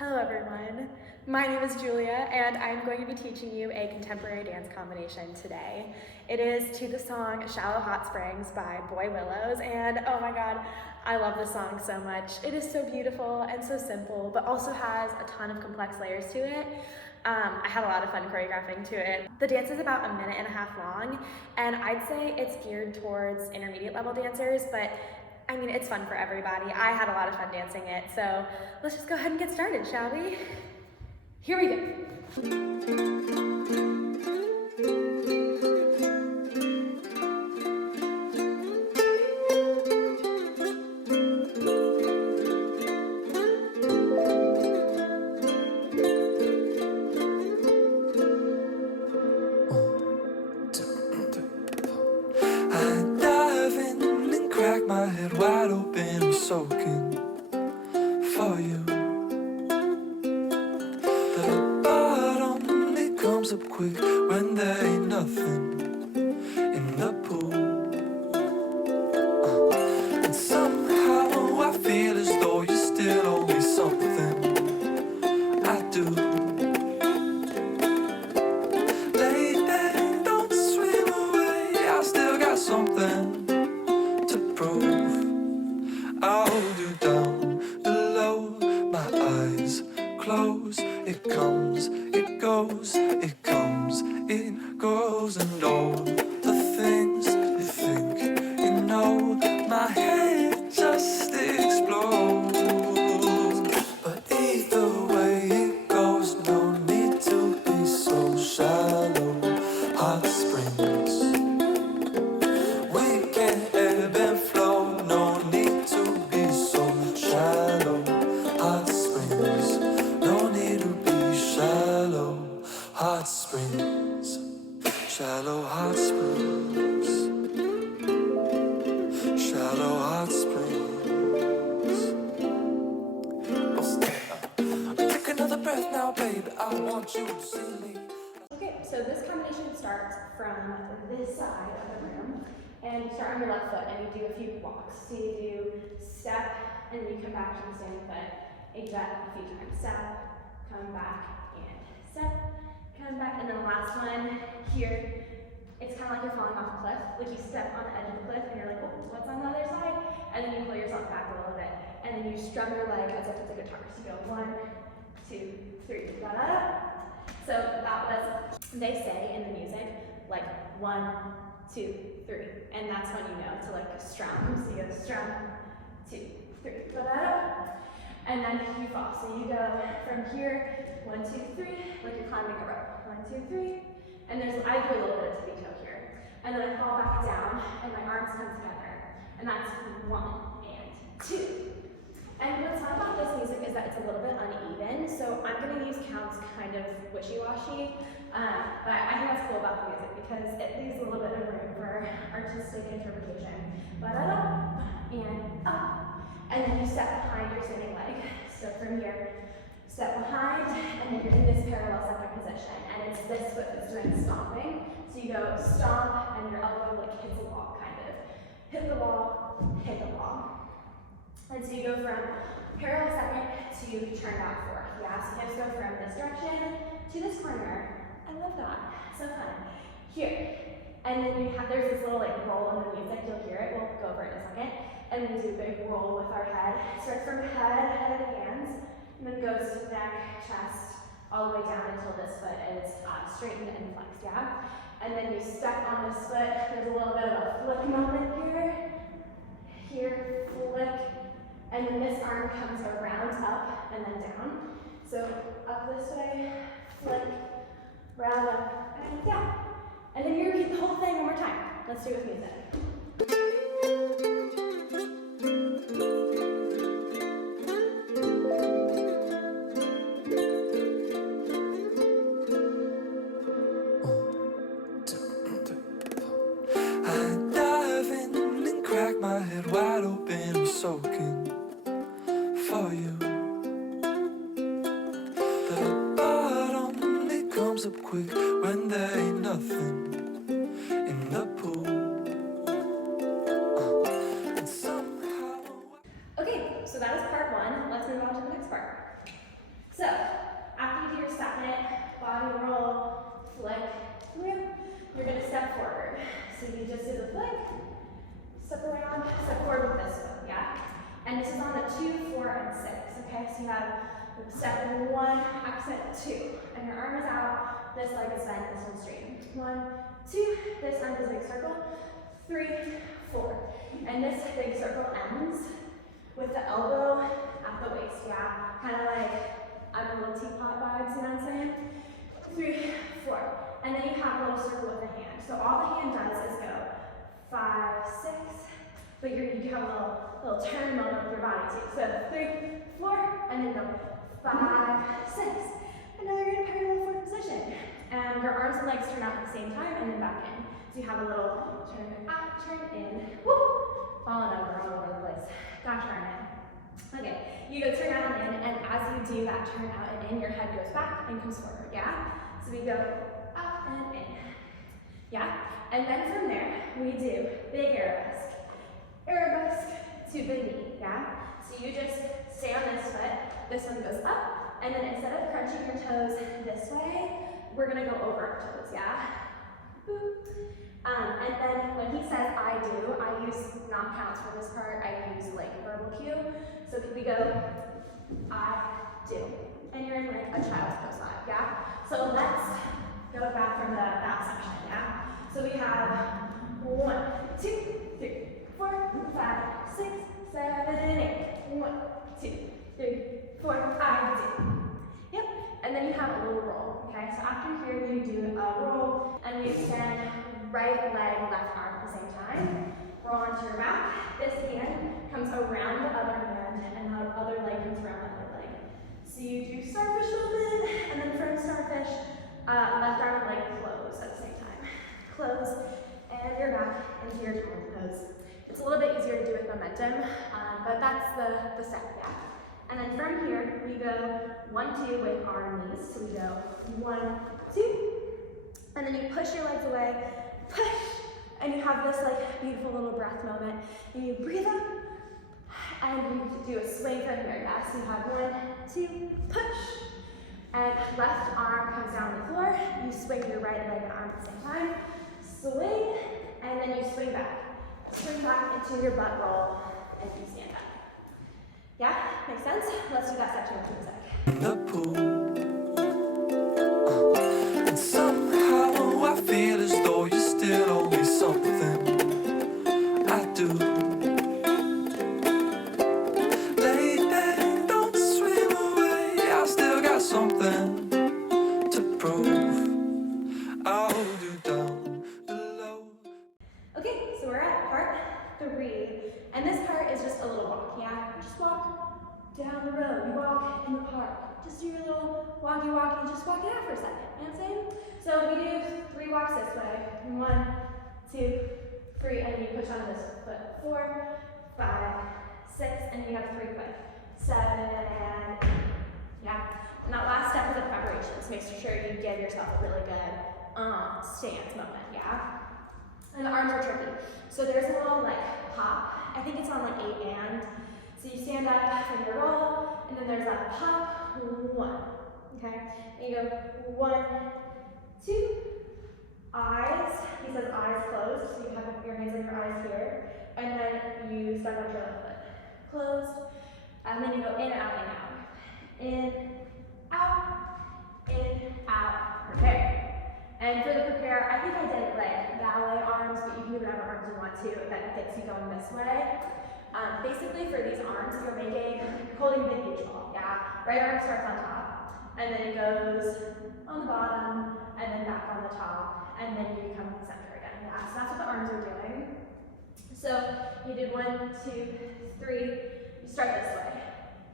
Hello everyone, my name is Julia and I'm going to be teaching you a contemporary dance combination today. It is to the song Shallow Hot Springs by Willows, and oh my god, I love this song so much. It is so beautiful and so simple, but also has a ton of complex layers to it. I had a lot of fun choreographing to it. The dance is about 1.5 minutes long, and I'd say it's geared towards intermediate level dancers, but I mean, it's fun for everybody. I had a lot of fun dancing it, so let's just go ahead and get started, shall we? Here we go. Crack my head wide open, I'm soaking for you. The bottom, it comes up quick when there ain't nothing in the pool. And somehow I feel as though you still owe me something. I do. Lady, don't swim away, I still got something. I'll hold you down below, my eyes close. It comes, it goes, it comes, it goes. And all the things you think you know, my head just explodes. But either way it goes, no need to be so shallow. Hot springs, we can ebb and flow, no need to be so shallow. Hot springs, no need to be shallow. Hot springs, shallow hot springs, shallow hot springs. Okay, take another breath now, baby, I want you to see me. Okay, so this combination starts from this side of the room, and you start on your left foot and you do a few walks. So you do step, and then you come back to the standing foot, and you do that a few times. Step, come back, and step, come back, and then the last one here, it's kind of like you're falling off a cliff. Like you step on the edge of the cliff and you're like, oh, what's on the other side? And then you pull yourself back a little bit, and then you strum your leg as if it's a guitar. So you go 1, 2, 3, da-da-da. So that was, they say in the music, like 1, 2, 3, and that's when you know to like strum. So you go strum, 2, 3, da-da-da, and then you fall. So you go from here, 1, 2, 3, like you're climbing a rope. 1, 2, 3, and I do a little bit of tippy toe here, and then I fall back down, and my arms come together, and that's 1 and 2. And what's fun about this music is that it's a little bit uneven, so I'm going to use counts kind of wishy-washy, but I think that's cool about the music because it leaves a little bit of room for artistic interpretation. Ba-da-da, and up, and then you step behind your standing leg. So from here, step behind, and then you're in this parallel second position, and it's this foot that's doing stomping. So you go stomp, and your elbow like hits the wall, kind of. Hit the wall, hit the wall. And so you go from parallel second to turned out fourth. Yeah, so hips go from this direction to this corner. I love that. So fun. Here. And then there's this little like roll in the music. You'll hear it. We'll go over it in a second. And then we do a big roll with our head. Starts from head, hands, and then goes to neck, chest, all the way down until this foot is straightened and flexed. Yeah. And then you step on this foot. There's a little bit of a flick moment here. Here, flick. And then this arm comes around, up, and then down. So up this way, flick, round up, and down. And then you repeat the whole thing one more time. Let's do it with music. I dive in and crack my head wide open, I'm soaking for you. The bottom, it comes up quick when there ain't nothing in the pool. And somehow Okay, so that is part one. Let's move on to the next part. Okay, so you have step 1, accent 2, and your arm is out, this leg is bent, this one's straight. 1, 2, this arm is a big circle, 3, 4. And this big circle ends with the elbow at the waist, yeah? Kind of like I'm a little teapot vibes, you know what I'm saying? 3, 4. And then you have a little circle with the hand. So all the hand does is go 5, 6, but you have a little turn moment with your body too. So 3, 4, and then go 5, 6. And now you're in a parallel fourth position. And your arms and legs turn out at the same time and then back in. So you have a little turn out, turn in, woo, falling over all over the place. Gosh darn it. Okay, you go turn out and in, and as you do that turn out and in, your head goes back and comes forward, yeah? So we go up and in, yeah? And then from there, we do big arabesque to big knee, yeah? So you just stay on this foot, this one goes up, and then instead of crunching your toes this way, we're gonna go over our toes, yeah? Boop. And then when he says I do, I use not counts for this part, I use like verbal cue. So can we go, I do. And you're in like a child's pose vibe, yeah? So let's go back from that section, yeah? So we have 1, 2, 3, 4, 5, 6, 7, 8. 1, 2, 3, 4, I do. Yep, and then you have a little roll, okay? So after here, you do a roll, and you extend right leg, left arm at the same time. Roll onto your back. This hand comes around the other hand, and the other leg comes around the other leg. So you do starfish movement, and then from starfish, left arm and leg close at the same time. Close, and you're back into your child's pose. It's a little bit easier to do with momentum, but that's the step, yeah? And then from here, we go 1, 2 with our knees. So we go 1, 2, and then you push your legs away, push, and you have this like beautiful little breath moment. And you breathe up, and you do a swing from here. Yeah, so you have 1, 2, push, and left arm comes down the floor. You swing your right leg and arm at the same time, swing, and then you swing back. Swing back into your butt roll, and you stand up. Yeah, makes sense? Let's do that section in a sec. The pool, and somehow I feel as though you still owe me something. I do. Lady, don't swim away. I still got something to prove. I'll hold you down below. Okay, so we're at part 3, and this part is just a little walk, yeah? Just walk down the road, you walk in the park. Just do your little walkie, just walk it out for a second, you know what I'm saying? So we do 3 walks this way. 1, 2, 3, and then you push onto this foot. 4, 5, 6, and you have 3 quick. 7, and 8. Yeah? And that last step is a preparation, so make sure you give yourself a really good stance moment, yeah? And the arms are tricky. So there's a little like pop. I think it's on like 8 and. So you stand up from your roll, and then there's that pop, 1. Okay? And you go 1, 2, eyes. He says eyes closed, so you have your hands on your eyes here. And then you step on your left foot. Closed. And then you go in, out, in, out. In, out, prepare. And for the prepare, I think I did like ballet arms, but you can do whatever arms you want to that gets you going this way. Basically for these arms, you're holding mid neutral, yeah? Right arm starts on top, and then it goes on the bottom, and then back on the top, and then you come to the center again, yeah? So that's what the arms are doing. So you did 1, 2, 3, you start this way.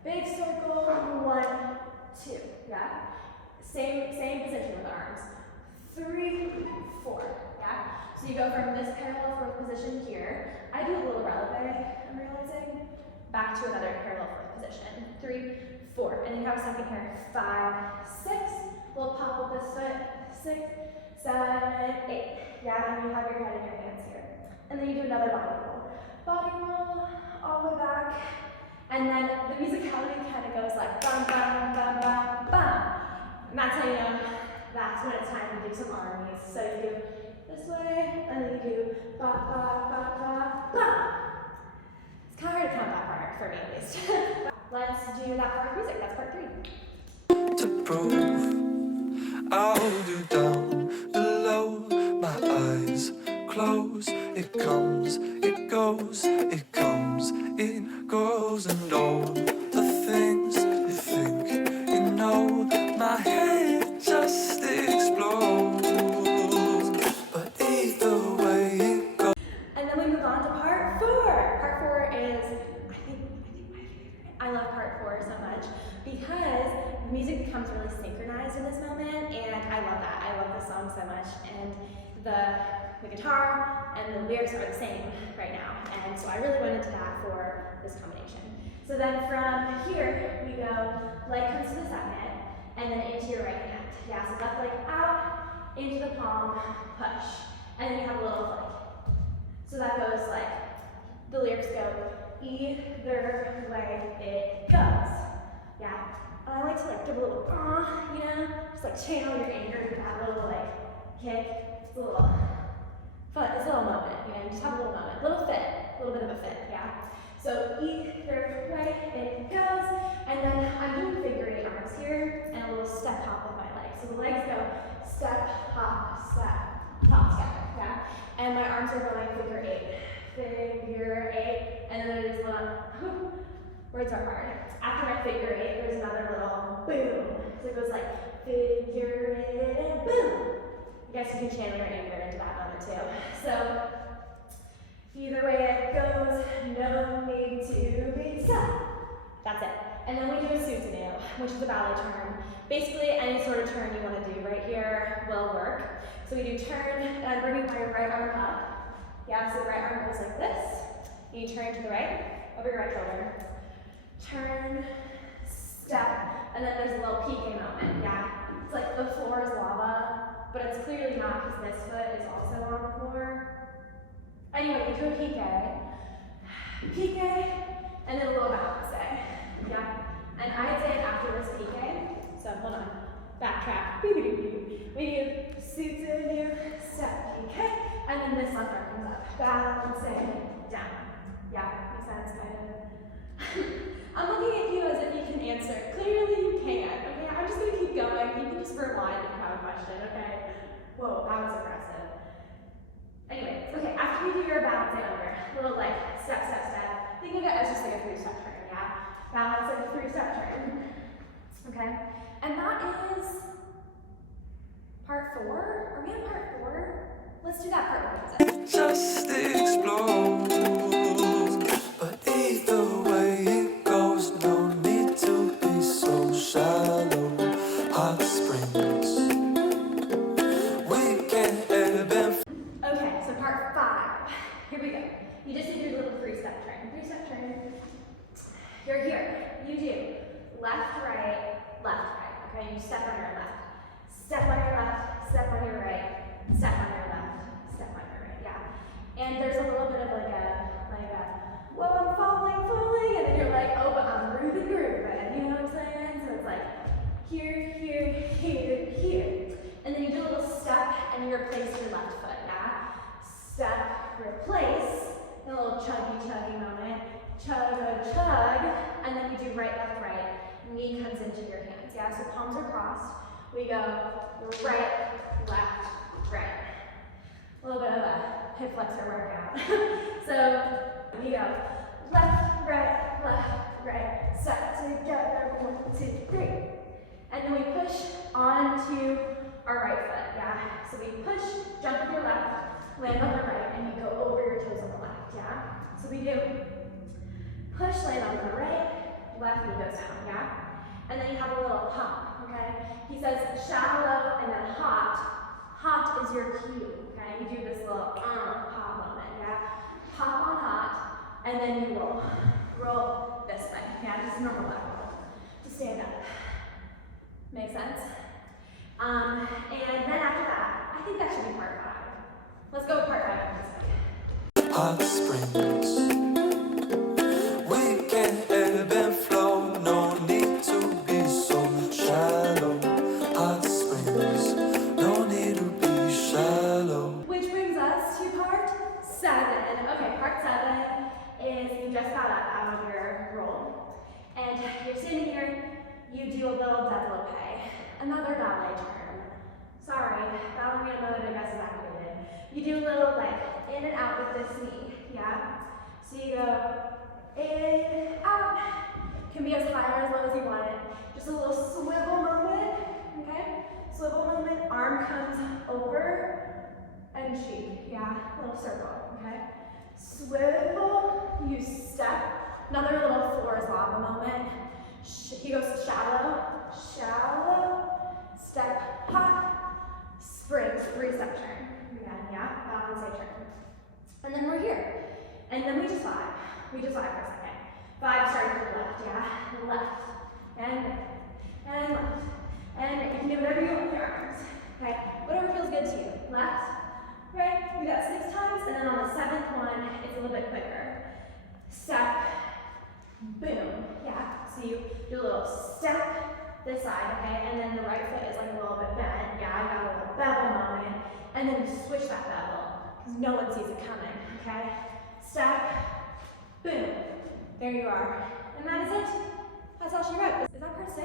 Big circle, 1, 2, yeah? Same position with the arms. 3, 4, yeah? So you go from this parallel fourth position here. I do a little releve, I'm realizing. Back to another parallel fourth position. 3, 4, and then you have a second here. 5, 6, we'll pop with this foot. 6, 7, 8. Yeah, and you have your head in your hands here. And then you do another body roll. Body roll, all the way back. And then the musicality kind of goes like bum, bum, bum, bum, bum. And that's how you know that's when it's time to do some armies. So you do this way, and then you do ba, ba, ba, ba, ba. It's kind of hard to count that part, for me at least. Let's do that part proof. I'll hold you down below. My eyes close. It comes, it goes, it comes, it goes, and all the things you think you know, my head just explodes. But either way it goes. And then we move on to part 4. Part 4 is, I think my favorite. I love part 4 so much because music becomes really synchronized in this moment, and I love that. I love this song so much, and the guitar and the lyrics are the same right now, and so I really went into that for this combination. So then from here, we go leg comes to the second, and then into your right hand. Yeah, so left leg out, into the palm, push, and then you have a little flick. So that goes like, the lyrics go, either way it goes. Yeah, and I like to like give a little, you know, just like channel your anger into that little like kick. It's a little fun, it's a little moment, you know, you just have a little moment, little fit, a little bit of a fit, yeah. So either way it goes, and then I'm doing figure 8 arms here, and a little step hop with my legs. So the legs go step, hop, step, yeah. And my arms are going figure 8, and then there's a little, words are hard. After my figure 8, there's another little boom. So it goes like figure 8 and boom. You guys can channel your anger into that moment too. So either way it goes, no need to be sad. That's it. And then we do a soutenu, which is a ballet turn. Basically, any sort of turn you want to do right here will work. So we do turn, and I'm bringing my right arm up. Yeah, so the right arm goes like this. You turn to the right, over your right shoulder. Turn, step, and then there's a little piqué moment, yeah. It's like the floor is lava, but it's clearly not because this foot is also on the floor. Anyway, you do a piqué, and then a little balance, yeah. And I did after this piqué, so hold on, backtrack, we do soutenu, step, piqué, and then this left arm comes up, balancing, down. Yeah, makes sense, kind of. I'm looking at you as if you can answer. Clearly you can't, okay? I'm just gonna keep going. You can just rewind if you have a question, okay? Whoa, that was aggressive. Anyway, okay, after you do your balancing over, little like step, think of it as just like a 3-step turn, yeah? Balancing a 3-step turn, okay? And that is part 4. Are we on part 4? Let's do that part 1 music. Just explodes, but either way it goes, no need to be so shallow. Hot springs, we can ebb and okay, so part 5. Here we go. You just did your little 3-step turn. 3-step turn. You're here. You do left, right, okay? You step on your left. Step on your left, step on your right, step on your left, step on your right, yeah. And there's a little bit of like a, whoa, I'm falling, and then you're like, oh, but I'm grooving, you know what I'm saying? So it's like, here, and then you do a little step, and you replace your left foot, yeah? Step, replace, and a little chuggy moment, chug, and then you do right, left, right, knee comes into your hands, yeah? So palms are crossed, we go right, left, right. A little bit of a hip flexor workout. So we go left, right, step together, 1, 2, 3. And then we push onto our right foot, yeah? So we push, jump with your left, land on the right, and you go over your toes on the left, yeah? So we do push, land on the right, left knee goes down, yeah? And then you have a little pump, okay? He says shallow and then hot. Hot is your cue, okay? You do this little pop moment, yeah? Pop on hot, and then you roll. Roll this way, yeah? Just a normal back roll. Just stand up. Make sense? And then after that, I think that should be part 5. Let's go with part 5 of this. hot springs, we can ebb and flow, no need to be so shallow. Hot springs, no need to be shallow. Which brings us to part 7. Okay, part 7 is you just got up out of your roll. And you're sitting here, you do a little développé. another ballet turn. Sorry, ballerina mode I guess is activated. You do a little like in and out with this knee, yeah? So you go in, out. Can be as high or as low as you want it. Just a little swivel movement, okay? Swivel movement, arm comes over and cheek, yeah? Little circle, okay? Swivel, you step. Another little floor is lava moment. He goes shallow, shallow, step, hop, sprint, three-step turn. Again, yeah? Balance turn. And then we're here. And then we just vibe. We just vibe for a second. Vibe starting to the left, yeah? Left. And left. And you can do whatever you want with your arms. Okay? Whatever feels good to you. Left, right. We got 6 times, and then on the 7th one, it's a little bit quicker. Step, boom. Yeah. So you do a little step this side, okay? And then the right foot is like a little bit bent. Yeah, I got a little bevel moment. And then you switch that bevel, because no one sees it coming, okay? Step, boom. There you are. And that is it. That's all she wrote. Is that part 6?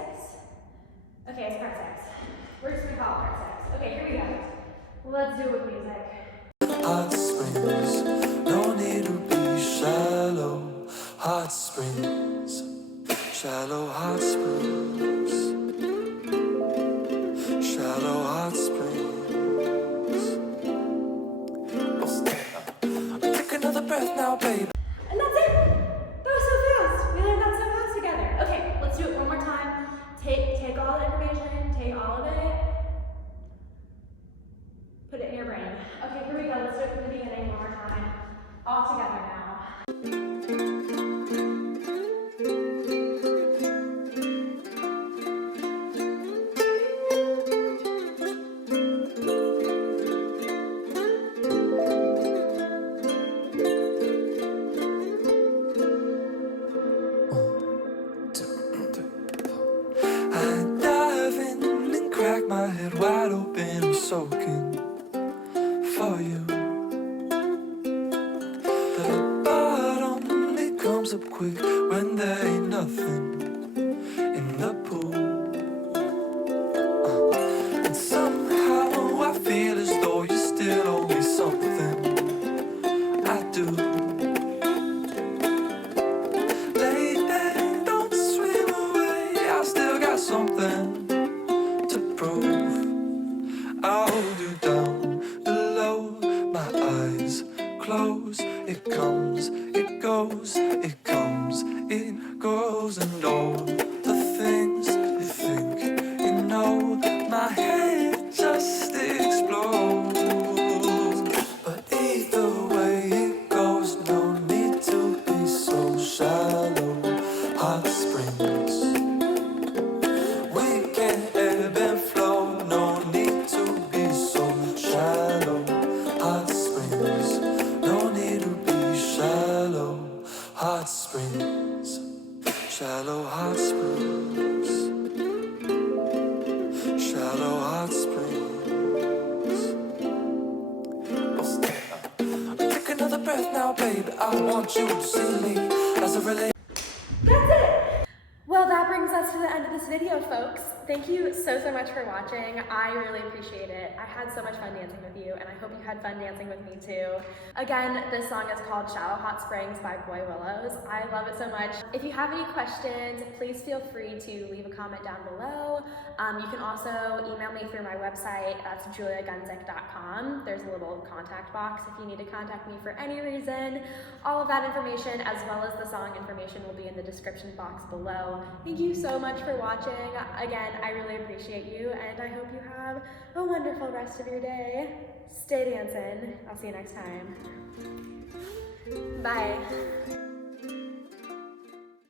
Okay, it's part 6. We're just gonna call it part 6. Okay, here we go. Let's do it with music. Hot springs, no need to be shallow. Hot springs, shallow hot springs, shallow hot springs. Oh, take another breath now, baby. And that's it. That was so fast. We learned that so fast together. Okay, let's do it one more time. Take all the information, take all of it, put it in your brain. Okay, here we go. Let's do it from the beginning one more time. All together now. I dive in and crack my head wide open. I'm soaking for you. The bottom, it comes up quick when there ain't nothing in the pool. And somehow I feel as though you still owe me something. I do. Lady, don't swim away. I still got something to prove. I'll hold you down below. My eyes close. It comes, it goes, it comes, it goes, and all the things you think you know, my head just explodes. But either way it goes, no need to be so shallow. Hot springs, we can ebb and flow, no need to be so shallow. Hot springs, no need to be shallow. Hot springs, shallow hot springs, shallow hot springs. Oh, take another breath now, baby. I want you to see me as a relation. That's it! Well, that brings us to the end of this video, folks. Thank you so much for watching. I really appreciate it. I had so much fun dancing with you, and I hope you had fun dancing with me too. Again, this song is called Shallow Hot Springs by Willows. I love it so much. If you have any questions, please feel free to leave a comment down below. You can also email me through my website. That's juliagundzik.com. There's a little contact box if you need to contact me for any reason. All of that information, as well as the song information, will be in the description box below. Thank you so much for watching. Again, I really appreciate you, and I hope you have a wonderful rest of your day. Stay dancing. I'll see you next time. Bye.